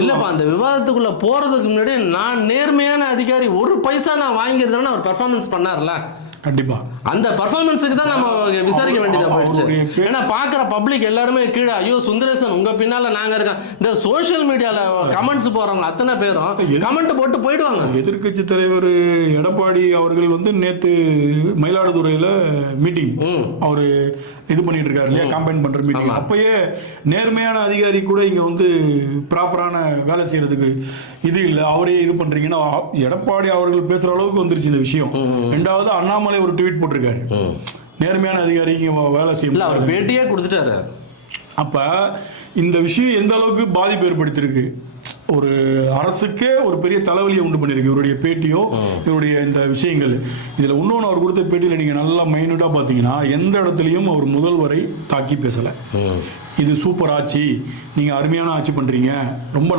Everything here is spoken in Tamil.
இல்லப்பா, அந்த விவாதத்துக்குள்ள போறதுக்கு முன்னாடி நான் நேர்மையான அதிகாரி, ஒரு பைசா நான் வாங்கியிருந்தேன்னு அவர் பெர்ஃபார்மன்ஸ் பண்ணார்ல. கண்டிப்பா அந்த பெர்ஃபார்மன்ஸுக்கு தான் நம்ம விசாரிக்க வேண்டியதா போயிடுச்சு. ஏன்னா பாக்குற பப்ளிக் எல்லாருமே கீழே, ஐயோ சுந்தரேசன் உங்க பின்னால நாங்க இருக்கோம். இந்த சோசியல் மீடியால கமெண்ட்ஸ் போறவங்க அத்தனை பேரும் கமெண்ட் போட்டு போயிடுவாங்க. எதிர்க்கட்சி தலைவர் எடப்பாடி அவர்கள் வந்து நேத்து மயிலாடுதுறையில மீட்டிங் அவரு இது பண்ணிட்டு இருக்காரு இல்லையா, காம்பைன் பண்ற மீட்டிங். அப்பயே நேர்மையான அதிகாரி கூட இங்க வந்து ப்ராப்பரான வேலை செய்யறதுக்கு இது இல்லை, அவரே இது பண்றீங்கன்னா எடப்பாடி அவர்கள் பேசுற அளவுக்கு வந்துருச்சு இந்த விஷயம். ரெண்டாவது அண்ணாமலை ஒரு ட்வீட் போட்டிருக்காரு, நேர்மையான அதிகாரி வேலை செய்ய அவர் பேட்டியே கொடுத்துட்டாரு. அப்ப இந்த விஷயம் எந்த அளவுக்கு பாதிப்பு ஏற்படுத்தியிருக்கு, ஒரு அரசுக்கே ஒரு பெரிய தலைவலியை உண்டு பண்ணியிருக்கு இவருடைய பேட்டியோ இவருடைய இந்த விஷயங்கள். இதுல இன்னொன்று அவர் கொடுத்த பேட்டியில் நீங்க நல்லா மைன்யூட்டா பாத்தீங்கன்னா எந்த இடத்துலையும் அவர் முதல்வரை தாக்கி பேசல. இது சூப்பர் ஆட்சி, நீங்க அருமையான ஆட்சி பண்றீங்க, ரொம்ப